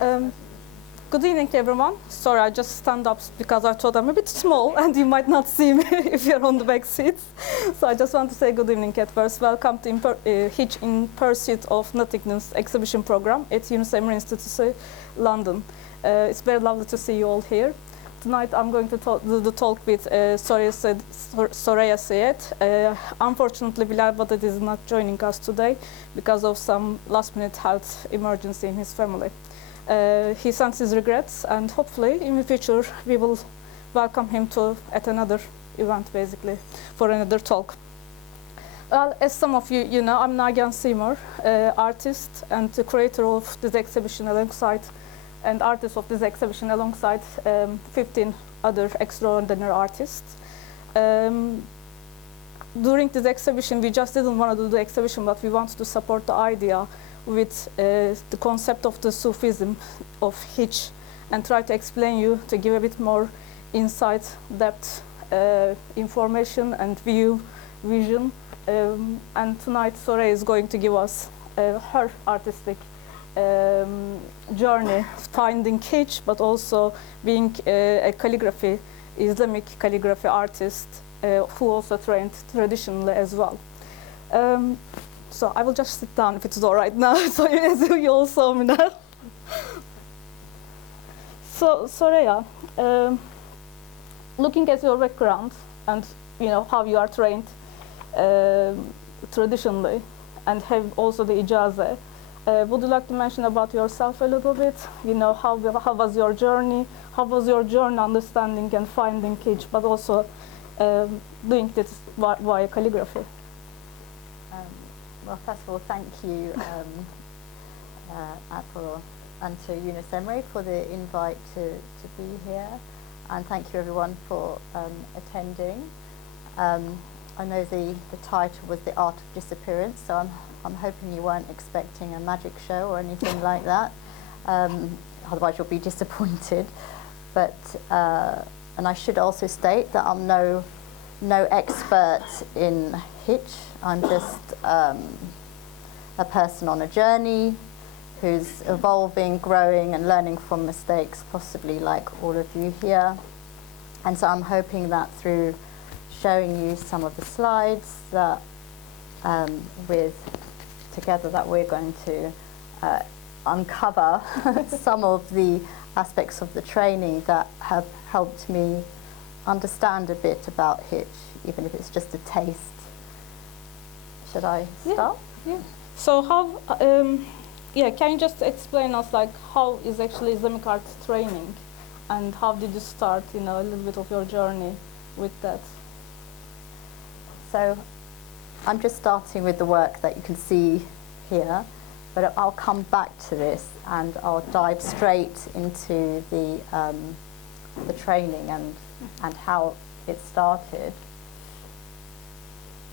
Um, Good evening, everyone. Sorry, I just stand up because I thought I'm a bit small and you might not see me if you're on the back seats. So I just want to say good evening at first. Welcome to Hiç in Pursuit of Nothingness exhibition program at Yunus Emre Enstitüsü, London. It's very lovely to see you all here. Tonight I'm going to do the talk with Soraya Syed. Unfortunately, Bilal Badat is not joining us today because of some last-minute health emergency in his family. He sends his regrets, and hopefully in the future we will welcome him at another event, basically, for another talk. Well, as some of you know, I'm Nagihan Seymour, artist and the creator of this exhibition and artist of this exhibition alongside 15 other extraordinary artists. During this exhibition, we just didn't want to do the exhibition, but we wanted to support the idea with the concept of the Sufism of hiç, and try to explain you to give a bit more insight, depth, information and vision. And tonight Soraya is going to give us her artistic journey, finding hiç, but also being a Islamic calligraphy artist who also trained traditionally as well. So I will just sit down if it's all right now, so as you all saw me now. So Soraya, looking at your background and how you are trained traditionally and have also the ijazah, would you like to mention about yourself a little bit? How was your journey? How was your journey understanding and finding hiç, but also doing this via calligraphy? Well, first of all, thank you and to Yunus Emre for the invite to be here, and thank you everyone for attending. I know the title was The Art of Disappearance, so I'm hoping you weren't expecting a magic show or anything like that. Otherwise, you'll be disappointed. But and I should also state that I'm no expert in hiç. I'm just a person on a journey who's evolving, growing and learning from mistakes, possibly like all of you here. And so I'm hoping that through showing you some of the slides that together that we're going to uncover some of the aspects of the training that have helped me understand a bit about hiç, even if it's just a taste. Should I start? Yeah. So how, can you just explain us how is actually Islamic art training, and how did you start, a little bit of your journey with that? So I'm just starting with the work that you can see here, but I'll come back to this and I'll dive straight into the training and how it started.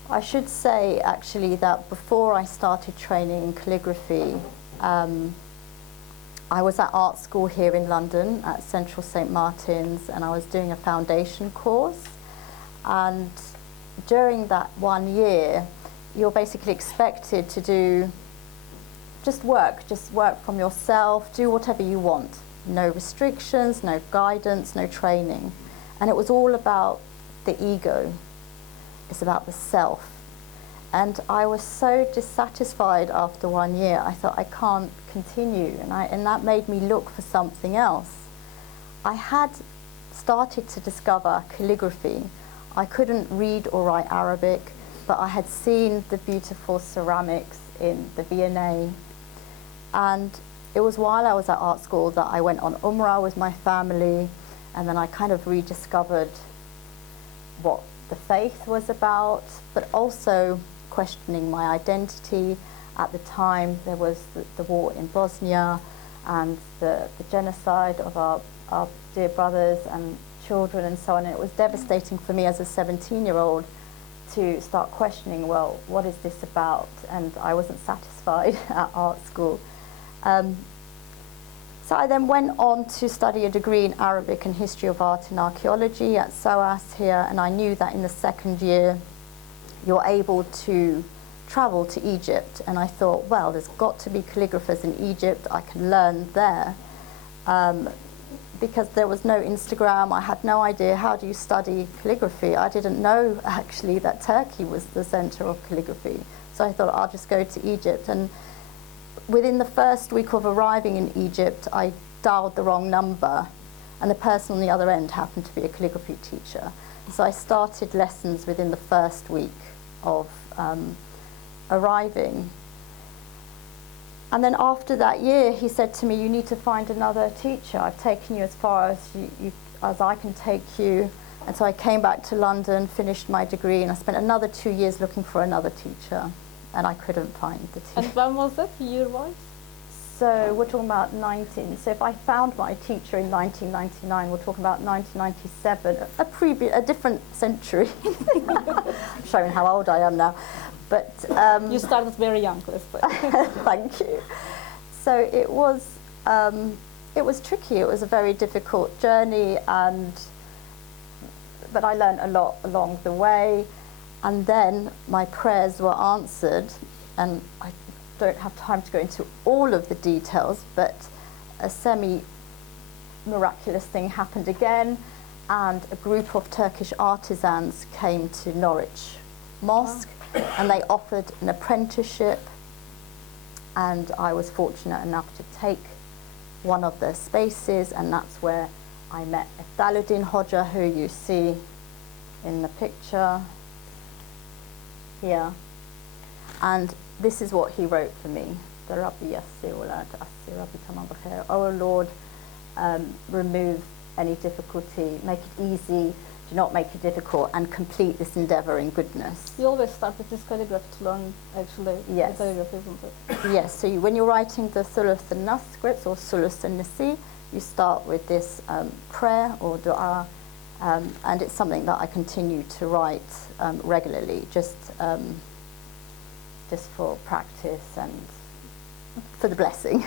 I should say actually that before I started training in calligraphy, I was at art school here in London at Central St Martin's, and I was doing a foundation course. And during that 1 year, you're basically expected to do just work from yourself, do whatever you want. No restrictions, no guidance, no training. And it was all about the ego. It's about the self. And I was so dissatisfied after 1 year, I thought I can't continue, and that made me look for something else. I had started to discover calligraphy. I couldn't read or write Arabic, but I had seen the beautiful ceramics in the V&A. And it was while I was at art school that I went on Umrah with my family, and then I kind of rediscovered what the faith was about, but also questioning my identity. At the time, there was the war in Bosnia and the genocide of our dear brothers and children and so on. And it was devastating for me as a 17-year-old to start questioning, well, what is this about? And I wasn't satisfied at art school. So I then went on to study a degree in Arabic and History of Art and Archaeology at SOAS here, and I knew that in the second year you're able to travel to Egypt, and I thought, well, there's got to be calligraphers in Egypt, I can learn there. because there was no Instagram. I had no idea how do you study calligraphy. I didn't know actually that Turkey was the center of calligraphy. So I thought I'll just go to Egypt. And within the first week of arriving in Egypt, I dialed the wrong number, and the person on the other end happened to be a calligraphy teacher. So I started lessons within the first week of arriving. And then after that year, he said to me, you need to find another teacher. I've taken you as far as I can take you. And so I came back to London, finished my degree, and I spent another 2 years looking for another teacher. And I couldn't find the teacher. And when was it, year-wise? So we're talking about 19. So if I found my teacher in 1999, we're talking about 1997, a different century. I'm showing how old I am now. But you started very young, let's say. Thank you. So it was tricky. It was a very difficult journey, but I learned a lot along the way. And then my prayers were answered, and I don't have time to go into all of the details, but a semi-miraculous thing happened again, and a group of Turkish artisans came to Norwich Mosque. Wow. And they offered an apprenticeship, and I was fortunate enough to take one of their spaces, and that's where I met Efdaluddin Hoca, who you see in the picture here. And this is what he wrote for me. Oh Lord, remove any difficulty, make it easy, do not make it difficult, and complete this endeavor in goodness. You always start with this calligraphy to learn, actually, yes. The calligraphy, isn't it? Yes, so when you're writing the Thuluth an-Nas scripts, or Thuluth an-Nasi, you start with this prayer or dua, and it's something that I continue to write regularly, just for practice and for the blessing.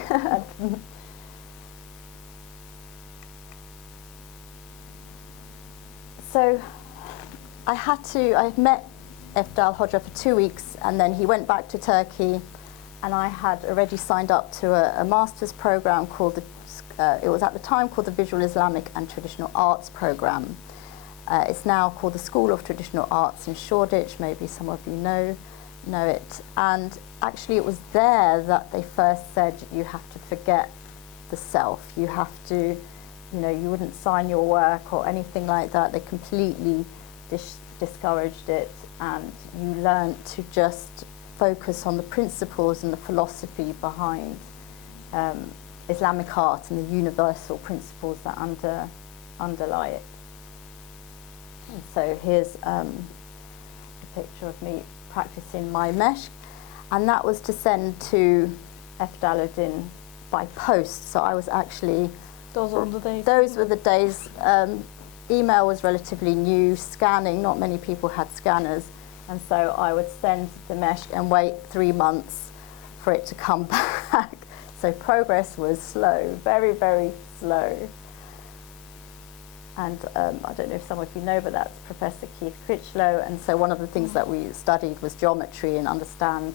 So I met Efdal Hoca for 2 weeks, and then he went back to Turkey, and I had already signed up to a master's program called it was at the time called the Visual Islamic and Traditional Arts program. It's now called the School of Traditional Arts in Shoreditch. Maybe some of you know it. And actually it was there that they first said you have to forget the self. You have to, you wouldn't sign your work or anything like that. They completely discouraged it, and you learn to just focus on the principles and the philosophy behind Islamic art and the universal principles that underlie it. And so here's a picture of me practicing my meshq, and that was to send to Efdaluddin by post. So I was actually... Those were the days. Those were the days. Email was relatively new, scanning, not many people had scanners, and so I would send the meshq and wait 3 months for it to come back. So progress was slow, very, very slow. And I don't know if some of you know, but that's Professor Keith Critchlow. And so one of the things that we studied was geometry and understand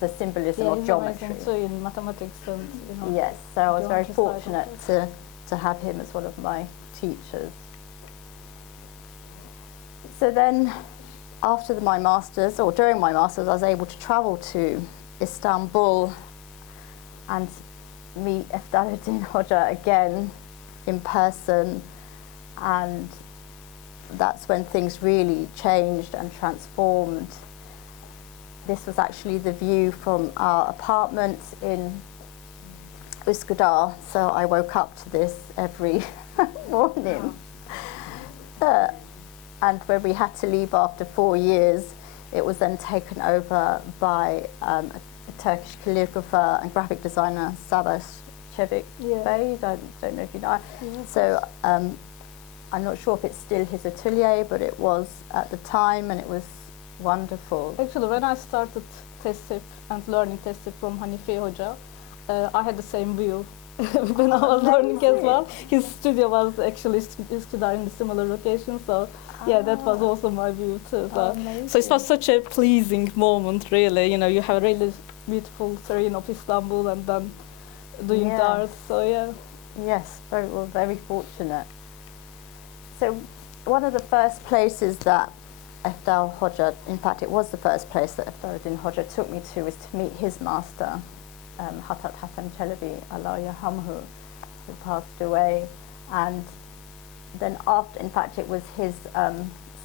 the symbolism of geometry. Too in mathematics and Yes, so I was very fortunate to have him as one of my teachers. So then, after my masters, or during my masters, I was able to travel to Istanbul and meet Efdaluddin Hoca again in person, and that's when things really changed and transformed. This was actually the view from our apartment in Üsküdar, so I woke up to this every morning. And when we had to leave after 4 years, it was then taken over by a Turkish calligrapher and graphic designer, Savaş Çevik Bey. I don't know if you know. Yes. So I'm not sure if it's still his atelier, but it was at the time, and it was wonderful. Actually, when I started Testip and learning Testip from Hanife Hoca, I had the same view when I was learning as well. His studio was actually Üsküdar in a similar location, so yeah, that was also my view too. So it was such a pleasing moment, really. You have a really beautiful terrain of Istanbul, and then doing the art. So yeah. Yes, very fortunate. So one of the first places that Efdal Hoca, in fact it was the first place that Efdaluddin Hoca took me to, was to meet his master, Hatat Hasan Çelebi, Allah Yarhamhu, who passed away. And then after, in fact it was his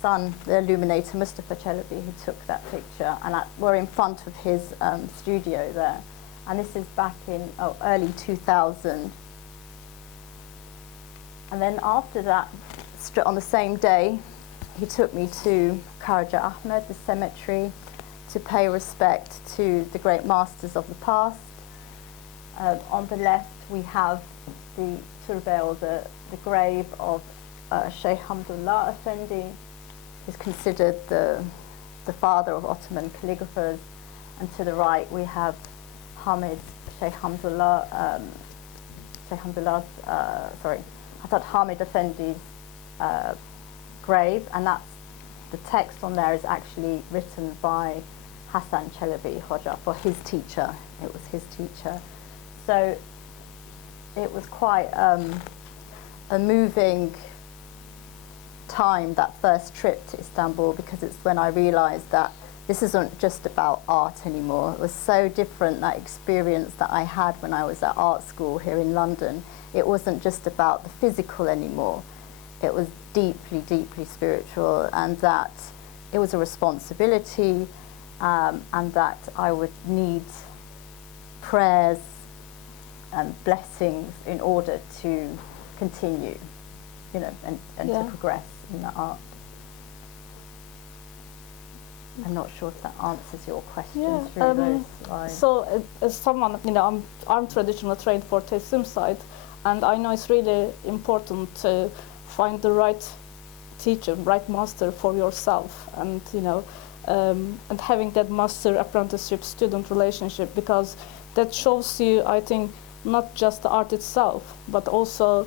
son, the illuminator Mustafa Çelebi, who took that picture, and we're in front of his studio there. And this is back in early 2000. And then after that, on the same day, he took me to Karaca Ahmed, the cemetery, to pay respect to the great masters of the past. On the left, we have the turbe, or the grave of Sheikh Hamdullah Effendi, who's considered the father of Ottoman calligraphers. And to the right, we have Sheikh Hamdullah's, Hatat Hamid Effendi's grave, and that's the text on there is actually written by Hasan Çelebi Hoca for his teacher. It was his teacher. So it was quite a moving time, that first trip to Istanbul, because it's when I realized that this isn't just about art anymore. It was so different, that experience that I had when I was at art school here in London. It wasn't just about the physical anymore. It was deeply, deeply spiritual, and that it was a responsibility, and that I would need prayers and blessings in order to continue, you know, and to progress in the art. I'm not sure if that answers your question through those slides. So as someone, you know, I'm traditionally trained for Teslim side, and I know it's really important to find the right teacher, right master for yourself, and you know, and having that master apprenticeship student relationship, because that shows you, I think, not just the art itself, but also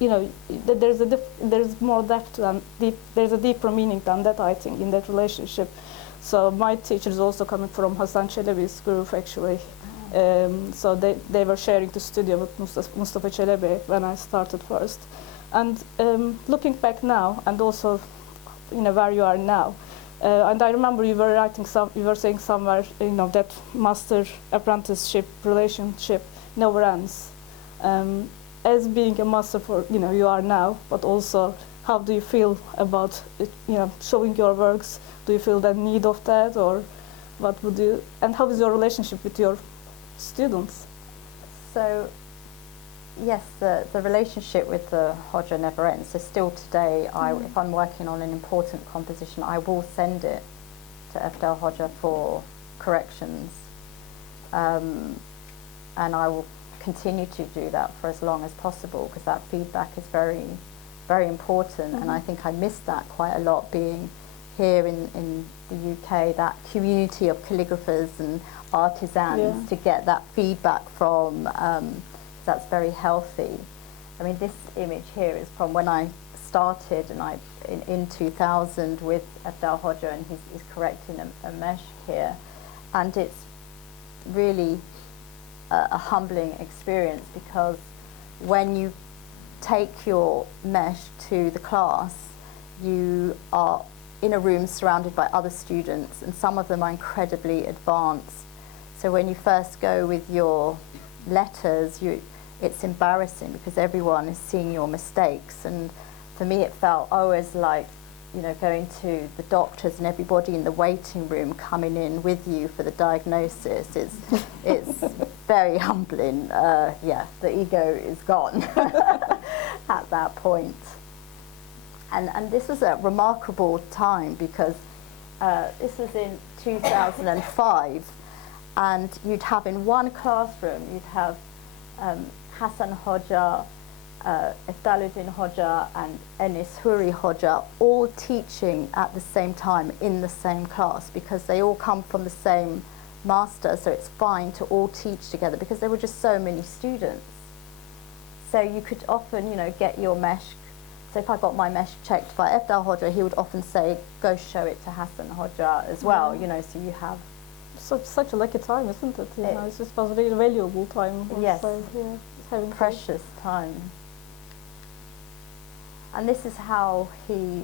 you know, there's more depth than there's a deeper meaning than that, I think, in that relationship. So my teacher is also coming from Hasan Çelebi's group, actually. So they were sharing the studio with Mustafa Çelebi when I started first. And looking back now, and also, you know, where you are now, and I remember you were saying somewhere, you know, that master apprenticeship relationship never ends. As being a master for, you know, you are now, but also how do you feel about it, you know, showing your works? Do you feel the need of that, or what would you, and how is your relationship with your students? So yes, the relationship with the Hoca never ends. So still today, if I'm working on an important composition, I will send it to Efdal Hoca for corrections, and I will continue to do that for as long as possible, because that feedback is very, very important. And I think I missed that quite a lot being here in the UK, that community of calligraphers and artisans, to get that feedback from. That's very healthy. I mean, this image here is from when I started, and in 2000 with Efdal Hoca, and he's correcting a mesh here, and it's really a humbling experience, because when you take your mesh to the class, you are in a room surrounded by other students, and some of them are incredibly advanced. So when you first go with your letters, it's embarrassing because everyone is seeing your mistakes. And for me, it felt always like, you know, going to the doctors and everybody in the waiting room coming in with you for the diagnosis. It's very humbling. Yeah, the ego is gone at that point. And this was a remarkable time, because this was in 2005, and you'd have in one classroom, you'd have Hasan Hoca, Efdaluddin Hoca and Enis Huri Hoca all teaching at the same time in the same class, because they all come from the same master, so it's fine to all teach together because there were just so many students. So you could often, you know, get your mesh. So if I got my mesh checked by Efdal Hoca, he would often say, go show it to Hasan Hoca as well, you know, so you have such a lucky time, isn't it? You know, it just was a really valuable time. Yes. Also, yeah, having Precious time. And this is how he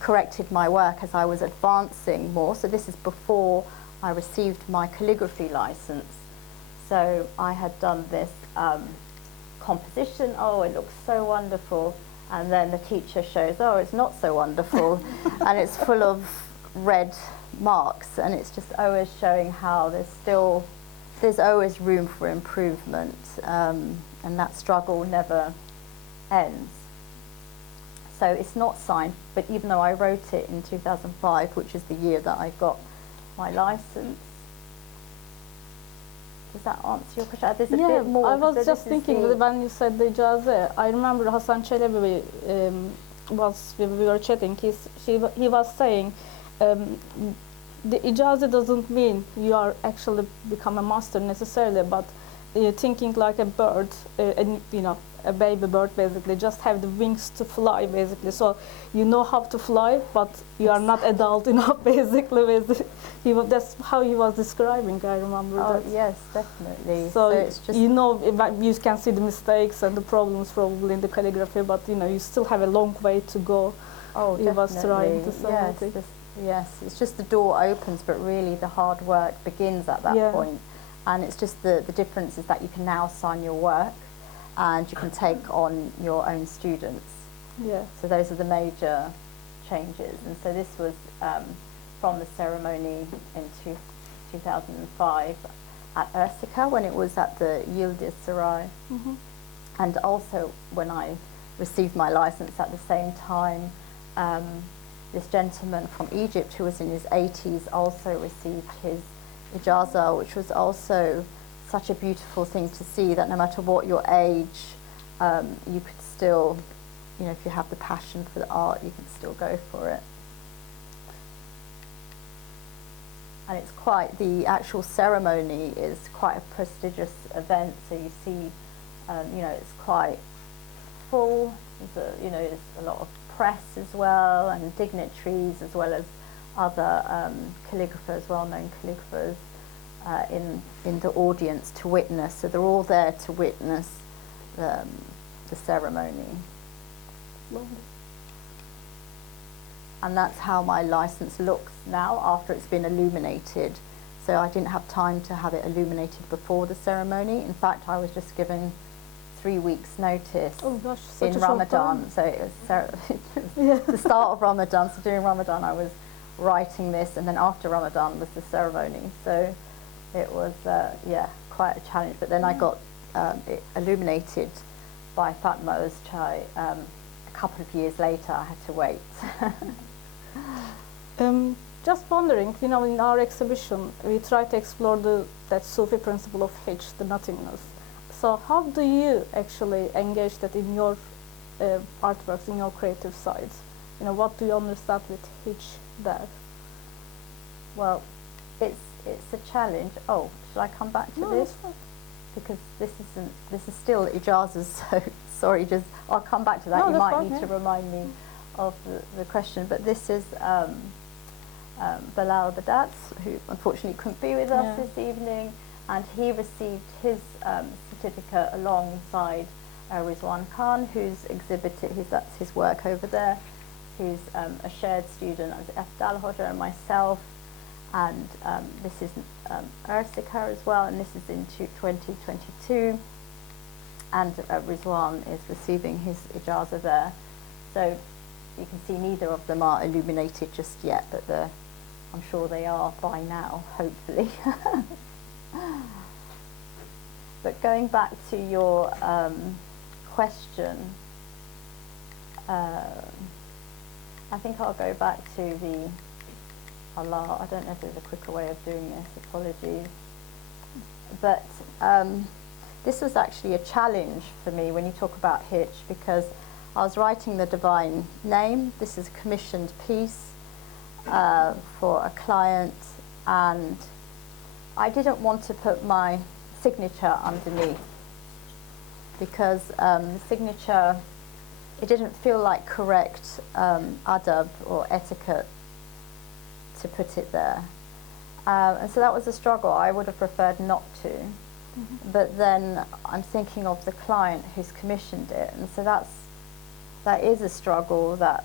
corrected my work as I was advancing more. So this is before I received my calligraphy license. So I had done this composition. Oh, it looks so wonderful. And then the teacher shows, oh, it's not so wonderful. And it's full of red marks. And it's just always showing how there's always room for improvement. And that struggle never ends. So it's not signed, but even though I wrote it in 2005, which is the year that I got my license. Does that answer your question? There's a bit more. I was just thinking when you said the icazı, I remember Hasan Çelebi we were chatting, he was saying the icazı doesn't mean you are actually become a master necessarily, but thinking like a bird, and you know, a baby bird basically, just have the wings to fly basically. So you know how to fly, but you are not adult enough basically. That's how he was describing, I remember that. Yes, definitely. So it's just, you know, you can see the mistakes and the problems probably in the calligraphy, but you know, you still have a long way to go. Oh, he was trying to say. Yes, it's just the door opens, but really the hard work begins at that point. And it's just the difference is that you can now sign your work and you can take on your own students. Yeah. So those are the major changes. And so this was from the ceremony in 2005 at Ersika, when it was at the Yıldız Saray. Mm-hmm. And also when I received my license at the same time, this gentleman from Egypt who was in his 80s also received his ijaza, which was also such a beautiful thing to see, that no matter what your age, you could still, you know, if you have the passion for the art, you can still go for it. And it's quite, the actual ceremony is quite a prestigious event, so you see, you know, it's quite full, you know, there's a lot of press as well, and dignitaries as well as other calligraphers, well-known calligraphers in the audience to witness. So they're all there to witness the ceremony. Lovely. And that's how my license looks now after it's been illuminated. So I didn't have time to have it illuminated before the ceremony. In fact, I was just given 3 weeks notice in Ramadan. So it was the start of Ramadan. So during Ramadan I was writing this, and then after Ramadan was the ceremony. So it was, quite a challenge. But then I got it illuminated by Fatma Özçay a couple of years later. I had to wait. Just wondering, you know, in our exhibition, we try to explore that Sufi principle of hiç, the nothingness. So how do you actually engage that in your artworks, in your creative sides? You know, what do you understand with hiç there? Well, it's a challenge. Oh, should I come back to this? Because this is still ijazas, so sorry, I'll come back to that. You might need to remind me of the question. But this is Bilal Badat, who unfortunately couldn't be with us this evening, and he received his certificate alongside Rizwan Khan, who's exhibited that's his work over there, who's a shared student as Efdal Hoja and myself. And this is Ersika as well, and this is in 2022. And Rizwan is receiving his ijaza there. So you can see neither of them are illuminated just yet, but I'm sure they are by now, hopefully. But going back to your question, I think I'll go back to the Allah. I don't know if there's a quicker way of doing this, apologies. But this was actually a challenge for me when you talk about hiç, because I was writing the divine name. This is a commissioned piece for a client, and I didn't want to put my signature underneath because the signature, it didn't feel like correct adab or etiquette to put it there. And so that was a struggle. I would have preferred not to. But then I'm thinking of the client who's commissioned it, and so that is a struggle, that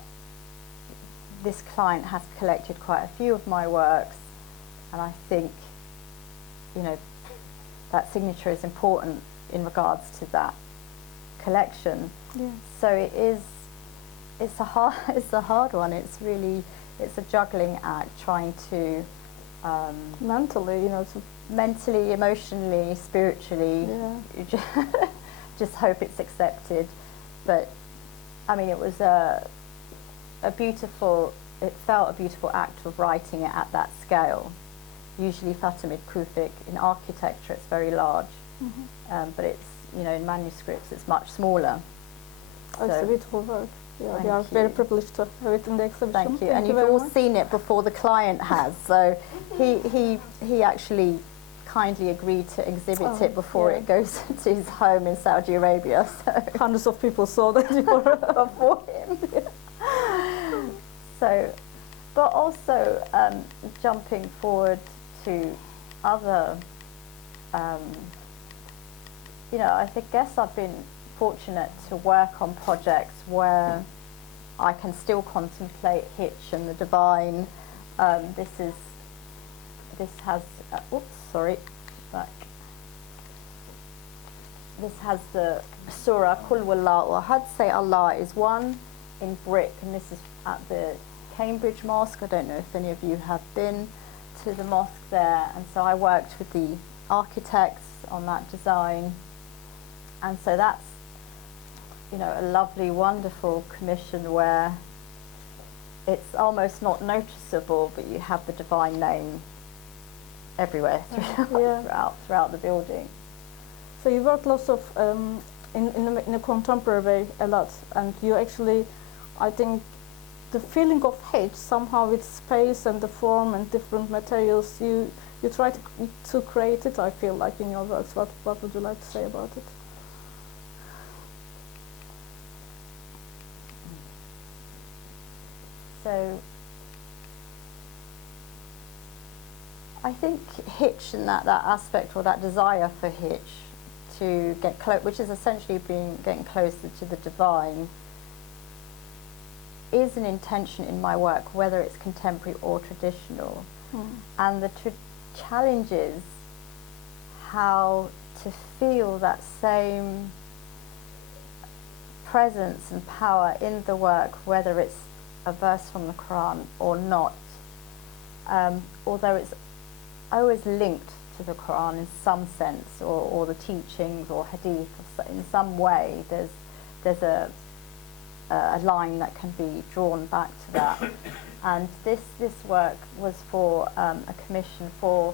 this client has collected quite a few of my works, and I think, you know, that signature is important in regards to that collection. Yeah. So it's a hard one. It's a juggling act, trying to Mentally, you know, mentally, emotionally, spiritually, yeah. you just hope it's accepted. But I mean, it was it felt a beautiful act of writing it at that scale. Usually Fatimid Kufic, in architecture it's very large, but it's, you know, in manuscripts it's much smaller. Oh, it's a beautiful work. Yeah, we are very privileged to have it in the exhibition. Thank you. And you've all seen it before the client has. So he actually kindly agreed to exhibit it before it goes to his home in Saudi Arabia. So hundreds of people saw that before him. So, but also jumping forward to other, you know, I guess I've been fortunate to work on projects where I can still contemplate Hitch and the divine. This has the surah Kul Wallahu Ahad, say Allah is one, in brick, and this is at the Cambridge Mosque. I don't know if any of you have been to the mosque there, and so I worked with the architects on that design, and so that's, you know, a lovely, wonderful commission where it's almost not noticeable, but you have the divine name everywhere throughout the building. So you work lots of in a contemporary way a lot, and you actually, I think, the feeling of H somehow with space and the form and different materials, you try to create it. I feel like in your works. What would you like to say about it? So I think Hitch and that aspect, or that desire for Hitch to get close, which is essentially getting closer to the divine, is an intention in my work, whether it's contemporary or traditional. And the challenge is how to feel that same presence and power in the work, whether it's a verse from the Quran or not, although it's always linked to the Quran in some sense, or the teachings or hadith, in some way there's a line that can be drawn back to that. And this work was for a commission for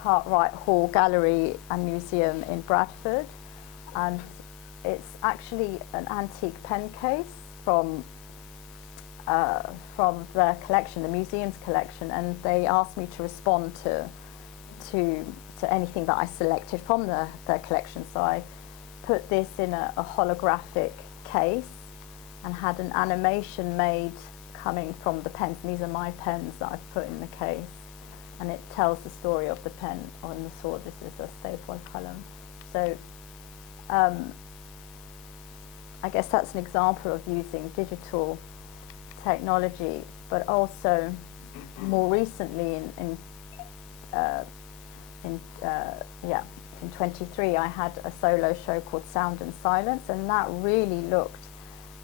Cartwright Hall Gallery and Museum in Bradford, and it's actually an antique pen case from their collection, the museum's collection, and they asked me to respond to anything that I selected from their collection. So I put this in a holographic case and had an animation made coming from the pens. And these are my pens that I've put in the case, and it tells the story of the pen on the sword. This is a staple column. So I guess that's an example of using digital technology, but also more recently in 23 I had a solo show called Sound and Silence, and that really looked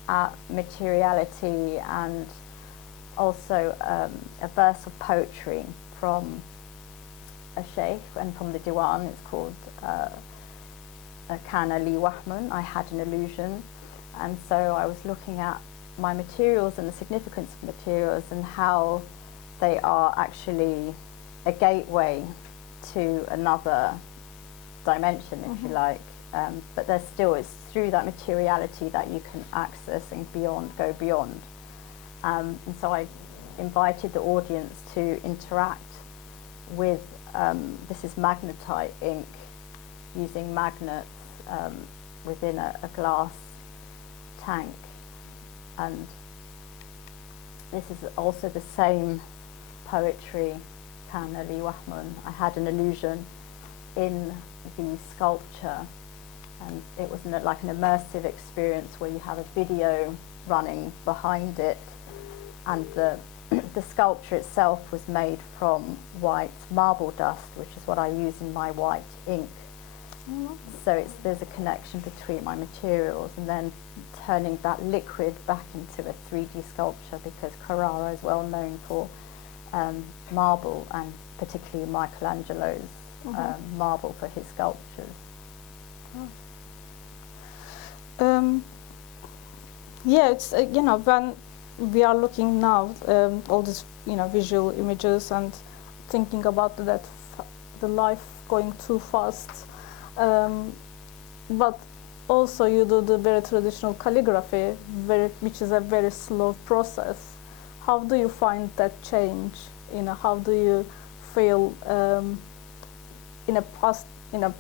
at materiality and also a verse of poetry from a sheikh and from the diwan. It's called Kana Li Wahmun, I had an illusion. And so I was looking at my materials and the significance of materials and how they are actually a gateway to another dimension, if you like. But there's still, it's through that materiality that you can access and go beyond. And so I invited the audience to interact with, this is magnetite ink, using magnets within a glass tank. And this is also the same poetry, كان لي وهم. I had an illusion in the sculpture, and it was like an immersive experience where you have a video running behind it, and the sculpture itself was made from white marble dust, which is what I use in my white ink. So there's a connection between my materials and then turning that liquid back into a 3D sculpture, because Carrara is well known for marble, and particularly Michelangelo's marble for his sculptures. Yeah, it's you know, when we are looking now all these visual images and thinking about that the life going too fast, but also you do the very traditional calligraphy, which is a very slow process. How do you find that change? How do you feel in a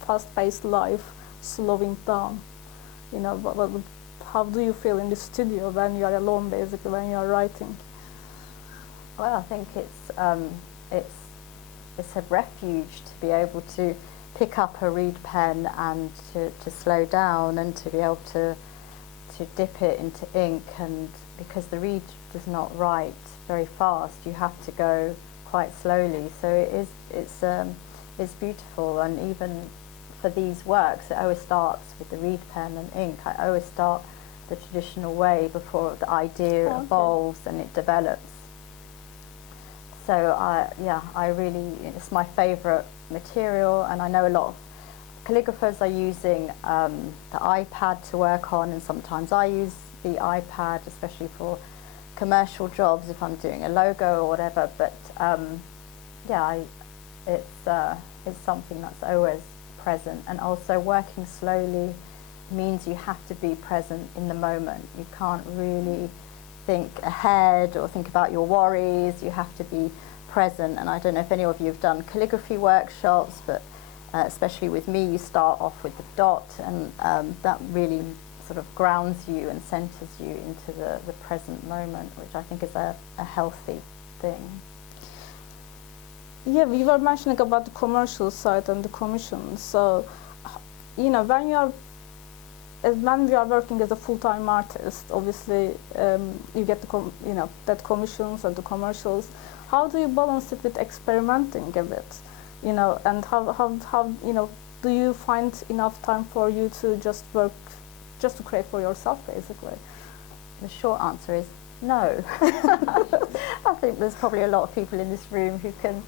fast-paced life slowing down? How do you feel in the studio when you are alone, basically, when you are writing? Well, I think it's a refuge to be able to pick up a reed pen and to slow down and to be able to dip it into ink, and because the reed does not write very fast, you have to go quite slowly. So it's beautiful, and even for these works, it always starts with the reed pen and ink. I always start the traditional way before the idea evolves and it develops. So I really, it's my favourite material, and I know a lot of calligraphers are using the iPad to work on, and sometimes I use the iPad, especially for commercial jobs if I'm doing a logo or whatever. But it's something that's always present, and also working slowly means you have to be present in the moment. You can't really think ahead or think about your worries. You have to be present. And I don't know if any of you have done calligraphy workshops, but especially with me, you start off with the dot, and that really sort of grounds you and centers you into the present moment, which I think is a healthy thing. Yeah, we were mentioning about the commercial side and the commissions. So, when we are working as a full-time artist, obviously you get that commissions and the commercials. How do you balance it with experimenting a bit? And how do you find enough time for you to just work, just to create for yourself, basically? The short answer is no. I think there's probably a lot of people in this room who can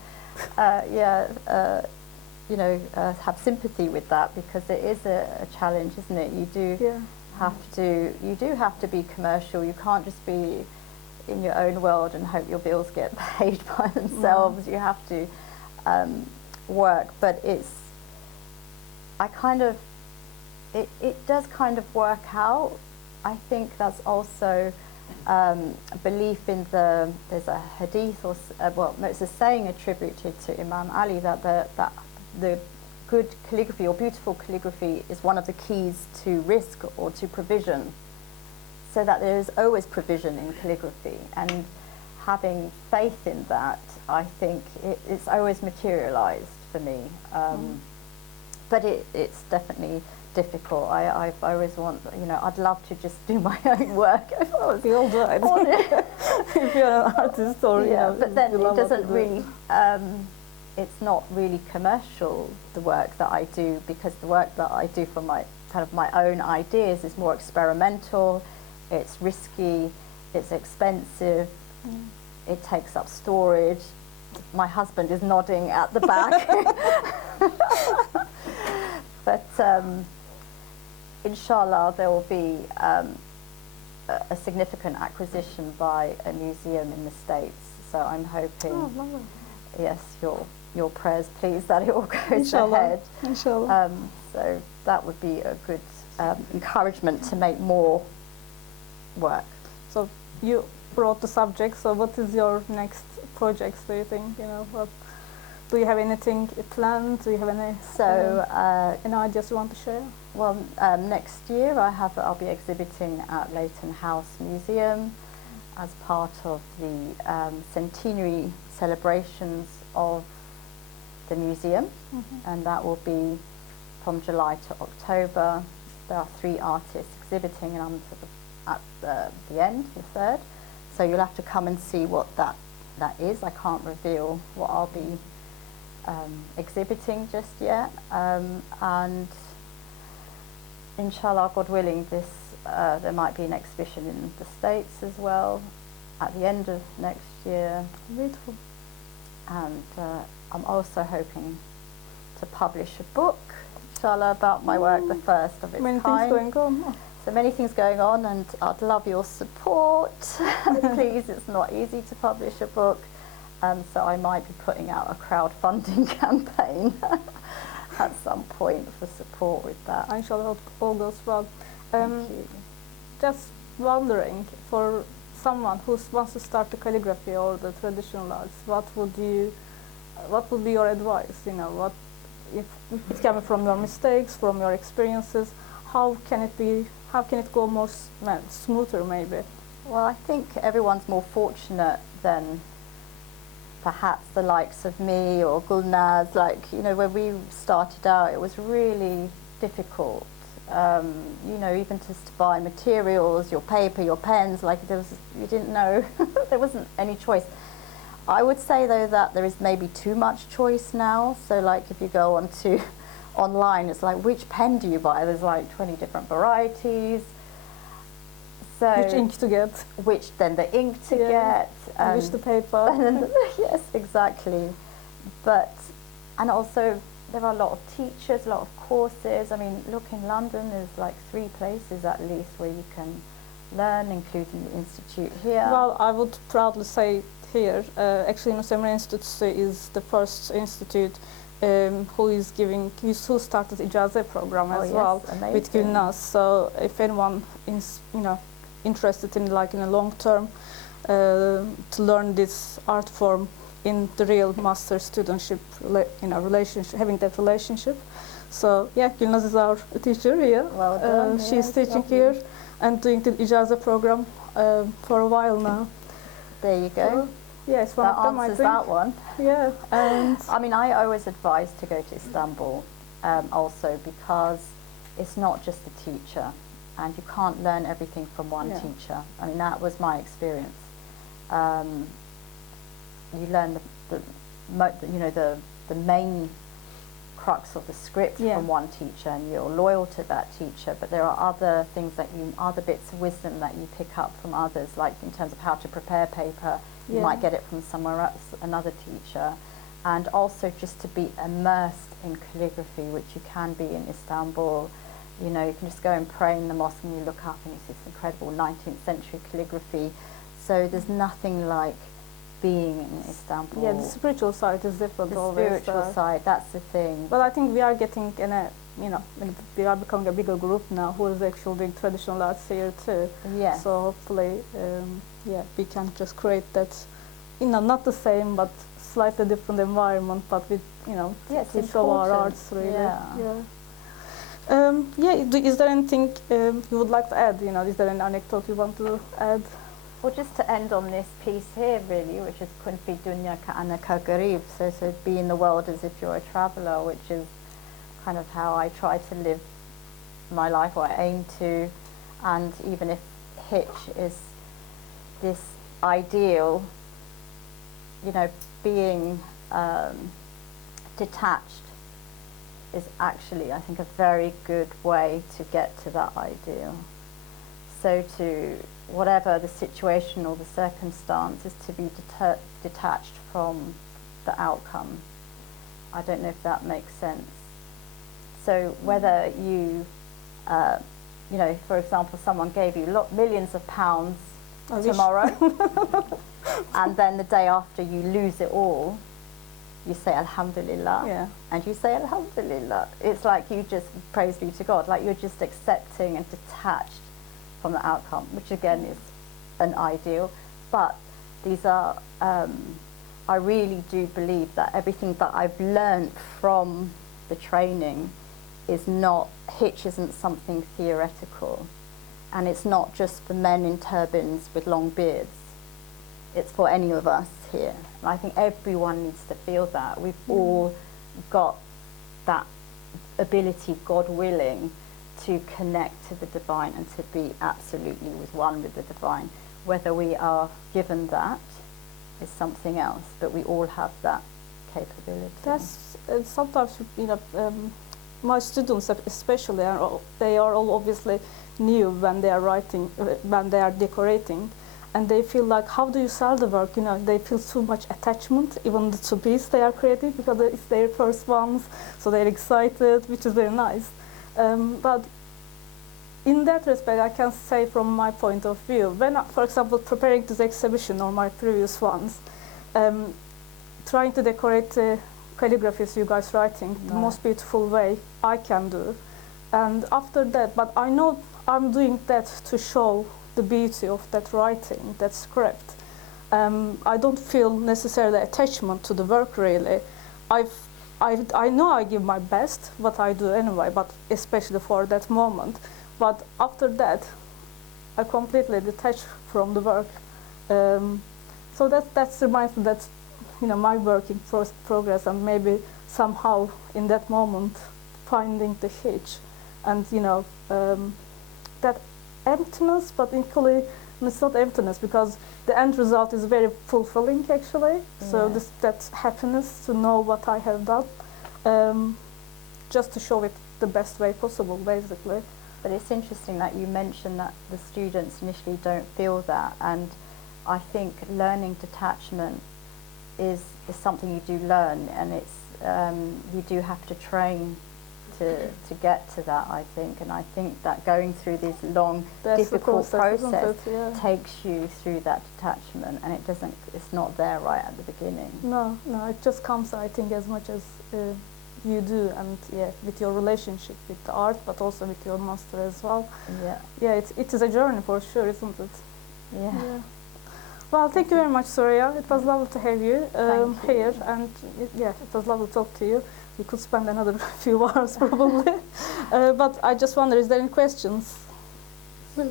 have sympathy with that, because it is a challenge, isn't it? You do have to be commercial. You can't just be in your own world and hope your bills get paid by themselves. You have to work, but it does kind of work out. I think that's also belief in there's a hadith, or it's a saying attributed to Imam Ali, that the good calligraphy or beautiful calligraphy is one of the keys to risk or to provision, so that there is always provision in calligraphy. And having faith in that, I think it's always materialized for me. But it's definitely difficult. I always want, I'd love to just do my own work. If I was we all do it. If you're an artist, or but then it doesn't really. It's not really commercial, the work that I do, because the work that I do for my own ideas is more experimental. It's risky. It's expensive. It takes up storage. My husband is nodding at the back. But inshallah, there will be a significant acquisition by a museum in the States. So I'm hoping, yes, your prayers, please, that it all goes ahead. Inshallah. So that would be a good encouragement to make more work. So you brought the subject. So what is your next project? Do you think? Do you have anything planned? Do you have any ideas you want to share? Well, next year I'll be exhibiting at Leighton House Museum as part of the centenary celebrations of the museum, and that will be from July to October. There are 3 artists exhibiting, and I'm sort of at the end, the third. So you'll have to come and see what that is. I can't reveal what I'll be exhibiting just yet. And inshallah, God willing, there might be an exhibition in the States as well at the end of next year. Beautiful. And I'm also hoping to publish a book, inshallah, about my work, the first of its Many kind. things going on. So many things going on, and I'd love your support. Please, it's not easy to publish a book, so I might be putting out a crowdfunding campaign at some point for support with that. Inshallah, hope all goes well. Thank you. Just wondering, for someone who wants to start the calligraphy or the traditional arts, what would be your advice? You know, what if it's coming from your mistakes, from your experiences? How can it go more smoother, maybe? Well, I think everyone's more fortunate than perhaps the likes of me or Gulnaz. Like, you know, when we started out, it was really difficult. You know, even just to buy materials, your paper, your pens, like you didn't know, there wasn't any choice. I would say though that there is maybe too much choice now. So like if you go onto online, it's like, which pen do you buy? There's like 20 different varieties. So Which ink to get? Which then the ink to get. And which the paper. Yes, exactly. And also there are a lot of teachers, a lot of courses. I mean, look, in London there's like 3 places at least where you can learn, including the institute here. Well, I would proudly say here, actually Yunus Emre Enstitüsü is the first institute who started Ijazeh program as well, amazing. with Yunus. So if anyone is, you know, interested in like in a long term to learn this art form in the real master-studentship, you know, relationship, having that relationship. So yeah, Yunus is our teacher here. Well done. She's teaching here and doing the Ijazeh program for a while now. There you go. So, yeah, it's one that of them, answers I think. that one. Yeah, and I mean, I always advise to go to Istanbul also because it's not just the teacher, and you can't learn everything from one teacher. I mean, that was my experience. You learn the main crux of the script from one teacher, and you're loyal to that teacher. But there are other things other bits of wisdom that you pick up from others, like in terms of how to prepare paper. You might get it from somewhere else, another teacher, and also just to be immersed in calligraphy, which you can be in Istanbul. You know, you can just go and pray in the mosque, and you look up, and you see this incredible 19th century calligraphy. So there's nothing like being in Istanbul. yeah, the spiritual side is different. The always, spiritual side, that's the thing. But I think we are getting we are becoming a bigger group now who is actually doing traditional arts here too. Yeah. So hopefully, we can just create that, you know, not the same but slightly different environment, but with, you know, to show our arts really. Is there anything you would like to add? You know, is there an anecdote you want to add? Well, just to end on this piece here, really, which is kun fi dunya ka'annaka gharib, so be in the world as if you're a traveller, which is kind of how I try to live my life, or I aim to. And even if hitch is this ideal, you know, being detached is actually, I think, a very good way to get to that ideal. So whatever the situation or the circumstance, is to be detached from the outcome. I don't know if that makes sense. So whether you, you know, for example, someone gave you millions of pounds tomorrow, and then the day after you lose it all, you say Alhamdulillah, and you say Alhamdulillah. It's like you just, praise be to God, like you're just accepting and detached from the outcome, which again is an ideal. But these are, I really do believe that everything that I've learned from the training is not, hitch isn't something theoretical, and it's not just for men in turbans with long beards. It's for any of us here. And I think everyone needs to feel that. We've all got that ability, God willing, to connect to the divine and to be absolutely with one with the divine. Whether we are given that is something else, but we all have that capability. That's sometimes, my students especially, they are all obviously new when they are writing, when they are decorating, and they feel like, how do you sell the work? They feel too much attachment, even the piece they are creating, because it's their first ones, so they're excited, which is very nice. But in that respect, I can say from my point of view, when, for example, preparing this exhibition or my previous ones, trying to decorate calligraphies you guys writing, the most beautiful way I can do. And after that, but I know I'm doing that to show the beauty of that writing, that script. I don't feel necessarily attachment to the work really. I know I give my best, what I do anyway, but especially for that moment. But after that, I completely detach from the work. So that reminds me that, my work in progress, and maybe somehow in that moment finding the hitch, and that emptiness, but equally it's not emptiness, because the end result is very fulfilling actually. Yeah. So that happiness to know what I have done, just to show it the best way possible, basically. But it's interesting that you mentioned that the students initially don't feel that, and I think learning detachment is something you do learn, and it's you do have to train to get to that, I think. And I think that going through this long, difficult process takes you through that detachment, and it's not there right at the beginning. No, it just comes, I think, as much as you do, and with your relationship with the art, but also with your master as well. It is a journey for sure, isn't it? Yeah. Well, thank you very much, Soraya. It was lovely to have you here, and it was lovely to talk to you. We could spend another few hours probably, but I just wonder, is there any questions? Soraya,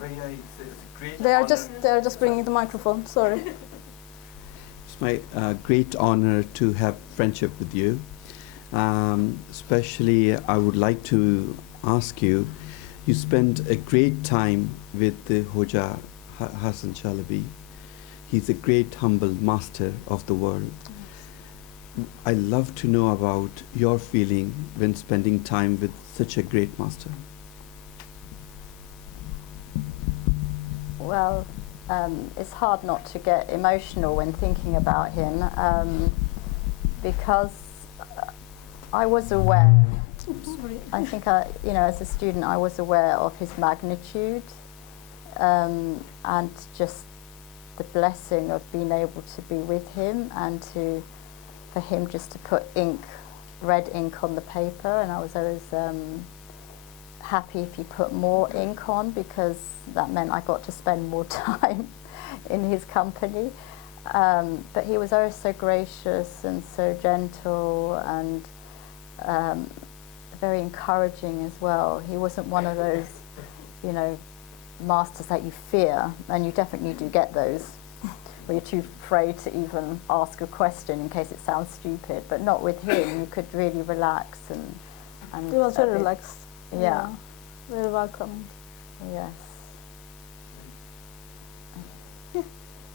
it's a great They are honor. just bringing the microphone. Sorry. It's my great honor to have friendship with you. Especially, I would like to ask you, you spent a great time with the Hoja Hassan Chalabi. He's a great, humble master of the world. I love to know about your feeling when spending time with such a great master. Well, it's hard not to get emotional when thinking about him, because I was aware. I think as a student, I was aware of his magnitude, and just the blessing of being able to be with him, and for him just to put red ink on the paper, and I was always happy if he put more ink on, because that meant I got to spend more time in his company. But he was always so gracious and so gentle, and very encouraging as well. He wasn't one of those, masters that you fear, and you definitely do get those, where you're too afraid to even ask a question in case it sounds stupid. But not with him. You could really relax and He was very relaxed. Yeah. Very welcoming. Yes. Yeah,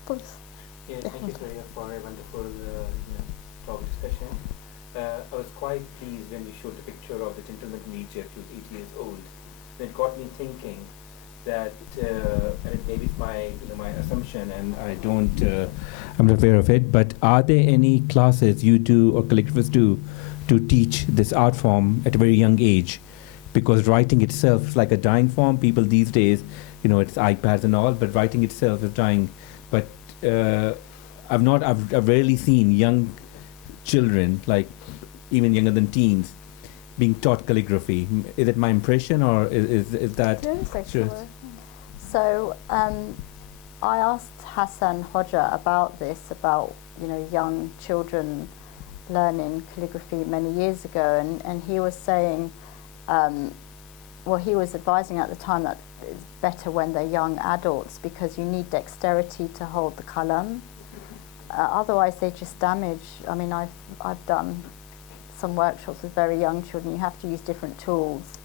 please. Yeah, thank you, Soraya, for a wonderful talk discussion. I was quite pleased when you showed the picture of the gentleman in Egypt who's 8 years old. It got me thinking that, and maybe it's my assumption, and I'm not aware of it, but are there any classes you do or calligraphers do to teach this art form at a very young age? Because writing itself is like a dying form. People these days, it's iPads and all, but writing itself is dying. But I've rarely seen young children, like even younger than teens, being taught calligraphy. Is it my impression, or is that true? So I asked Hassan Hoja about this, about young children learning calligraphy many years ago, and he was saying, he was advising at the time that it's better when they're young adults, because you need dexterity to hold the qalam, otherwise they just damage. I mean, I've done some workshops with very young children. You have to use different tools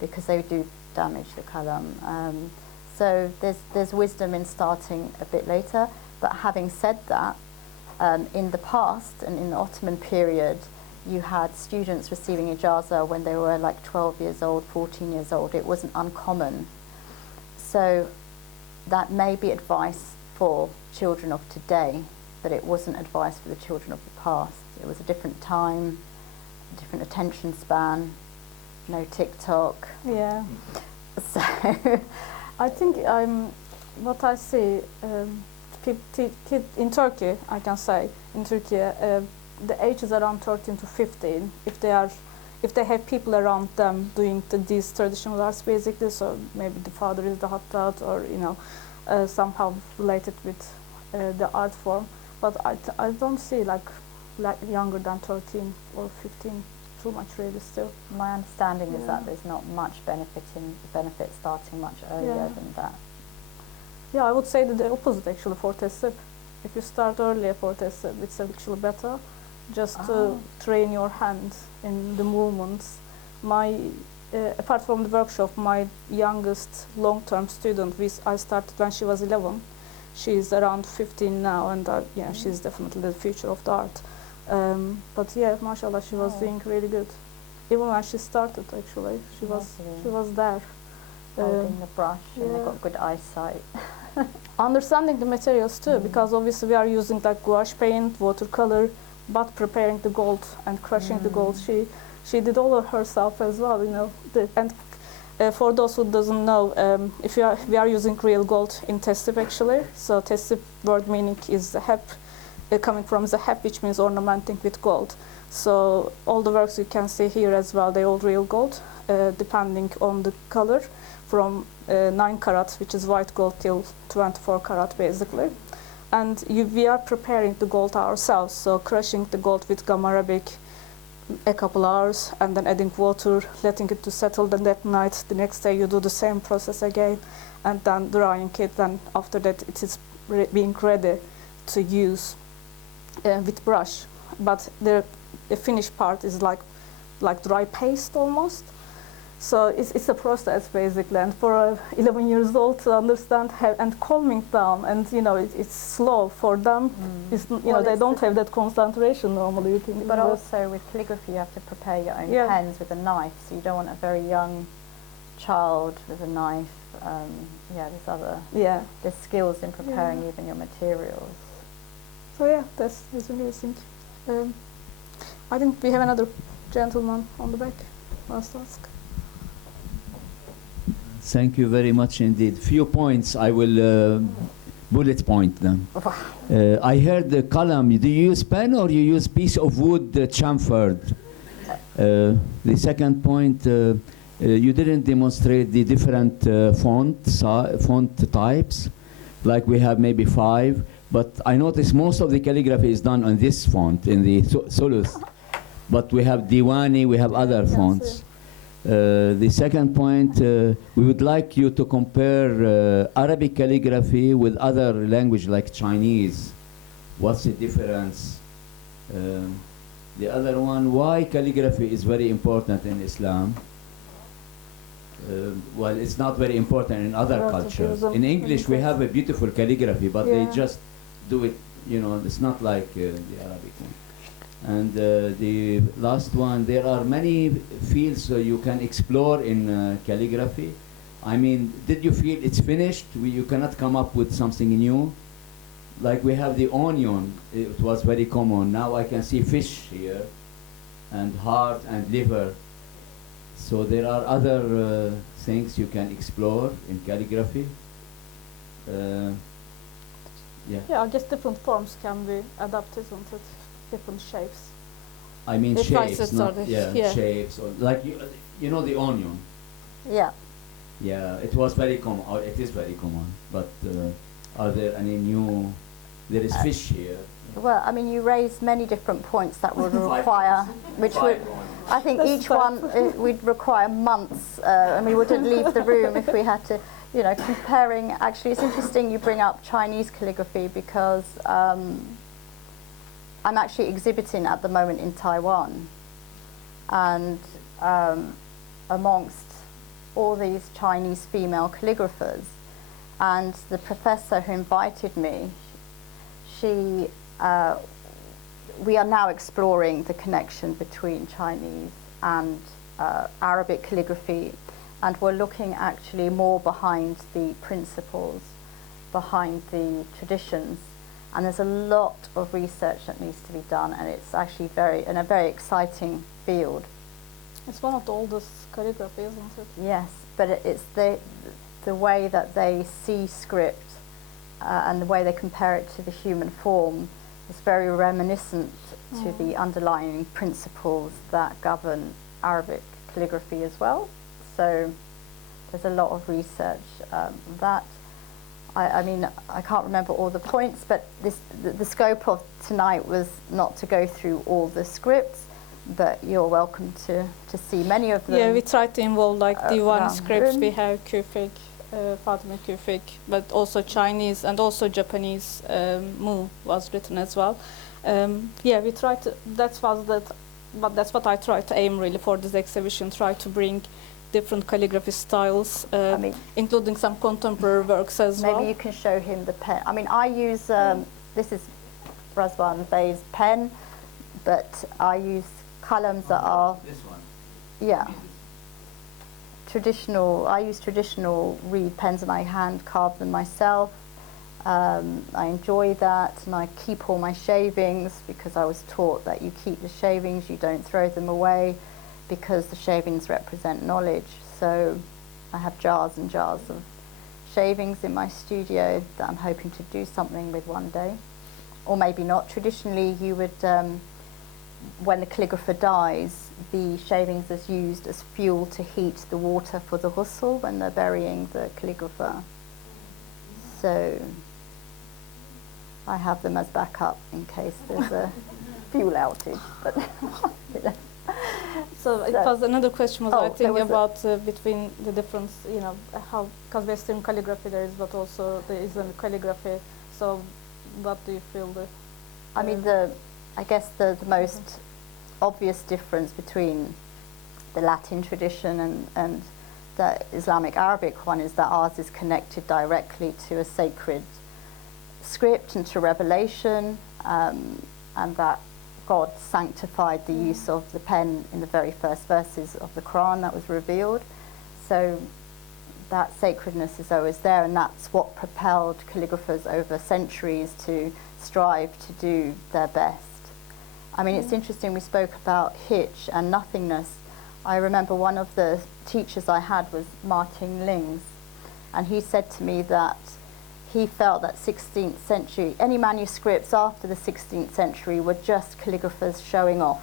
because they do damage the kalam. So there's wisdom in starting a bit later. But having said that, in the past and in the Ottoman period, you had students receiving ijazah when they were like 12 years old, 14 years old. It wasn't uncommon. So that may be advice for children of today, but it wasn't advice for the children of the past. It was a different time, a different attention span, no TikTok. Yeah. So I think what I see in Turkey, I can say, in Turkey, the age is around 13 to 15. If they have people around them doing these traditional arts, basically, so maybe the father is the hattat, or somehow related with the art form. But I don't see like younger than 13 or 15 too much really still. my understanding is that there's not much benefit starting much earlier than that. Yeah, I would say that the opposite actually for tesip. If you start earlier for tesip, it's actually better. Just to train your hand in the movements. Apart from the workshop, my youngest long-term student, I started when she was 11. She's around 15 now, and she's definitely the future of the art. But yeah, mashallah, she was doing really good. Even when she started, actually, she was there. Holding the brush, and they got good eyesight. Understanding the materials too, because obviously we are using like gouache paint, watercolor, but preparing the gold and crushing the gold. She did all of herself as well, for those who doesn't know, we are using real gold in tesip actually. So tesip word meaning is the hep, coming from the hep, which means ornamenting with gold. So all the works you can see here as well, they all real gold, depending on the color, from 9 karat, which is white gold, till 24 karat basically. And we are preparing the gold ourselves, so crushing the gold with gum arabic a couple hours, and then adding water, letting it to settle. Then that night, the next day, you do the same process again, and then drying it. Then after that, it is being ready to use with brush. But the finished part is like dry paste almost. So it's a process basically, and for 11 years old to understand and calming down, and it's slow for them. They don't have that concentration normally. But also with calligraphy, you have to prepare your own pens with a knife, so you don't want a very young child with a knife. There's skills in preparing even your materials. So yeah, that's amazing. I think we have another gentleman on the back. Last ask. Thank you very much indeed. Few points I will bullet point them. I heard the column. Do you use pen or you use piece of wood chamfered? The second point, you didn't demonstrate the different font types, like we have maybe 5. But I noticed most of the calligraphy is done on this font in the Sulus. But we have Diwani, we have other fonts. The second point, we would like you to compare Arabic calligraphy with other language like Chinese. What's the difference? The other one, why calligraphy is very important in Islam? Well, it's not very important in other cultures. In English, we have a beautiful calligraphy, but they just do it, it's not like the Arabic one. And the last one, there are many fields you can explore in calligraphy. I mean, did you feel it's finished? You cannot come up with something new? Like we have the onion, it was very common. Now I can see fish here, and heart and liver. So there are other things you can explore in calligraphy. Yeah, I guess different forms can be adapted into different shapes. I mean shapes, not yeah. Shapes, or like you know the onion. Yeah. Yeah, it was very common. Or it is very common. But are there any new? There is fish here. Well, I mean, you raised many different points that would require, which would, I think each one would require months, and we wouldn't leave the room if we had to, comparing. Actually, it's interesting you bring up Chinese calligraphy because I'm actually exhibiting at the moment in Taiwan, and amongst all these Chinese female calligraphers, and the professor who invited me, we are now exploring the connection between Chinese and Arabic calligraphy, and we're looking actually more behind the principles, behind the traditions, and there's a lot of research that needs to be done, and it's actually a very exciting field. It's one of the oldest calligraphy, isn't it? Yes, but it's the way that they see script and the way they compare it to the human form is very reminiscent to the underlying principles that govern Arabic calligraphy as well. So there's a lot of research that. I mean, I can't remember all the points, but the scope of tonight was not to go through all the scripts, but you're welcome to see many of them. Yeah, we try to involve like Divan scripts. room. We have Kufik, Fatima Kufik, but also Chinese and also Japanese. Mu was written as well. Yeah, we try to. That's what I try to aim really for this exhibition. Try to bring different calligraphy styles, including some contemporary works as well. Maybe you can show him the pen. I mean, I use, this is Razwan Bey's pen, but I use columns that are, This one. yeah, traditional. I use traditional reed pens and I hand carve them myself. I enjoy that, and I keep all my shavings because I was taught that you keep the shavings, you don't throw them away, because the shavings represent knowledge. So I have jars and jars of shavings in my studio that I'm hoping to do something with one day. Or maybe not. Traditionally, you would, when the calligrapher dies, the shavings is used as fuel to heat the water for the ghusl when they're burying the calligrapher. So I have them as backup in case there's a fuel outage. But yeah. So it was another question was I think there was about between the difference, you know, how, because Western calligraphy there is, but also the Islamic calligraphy. So what do you feel I mean, I guess the most obvious difference between the Latin tradition and the Islamic Arabic one is that ours is connected directly to a sacred script and to revelation, and that God sanctified the use of the pen in the very first verses of the Quran that was revealed. So that sacredness is always there, and that's what propelled calligraphers over centuries to strive to do their best. I mean, it's interesting, we spoke about hitch and nothingness. I remember one of the teachers I had was Martin Lings, and he said to me that he felt that 16th century, any manuscripts after the 16th century were just calligraphers showing off.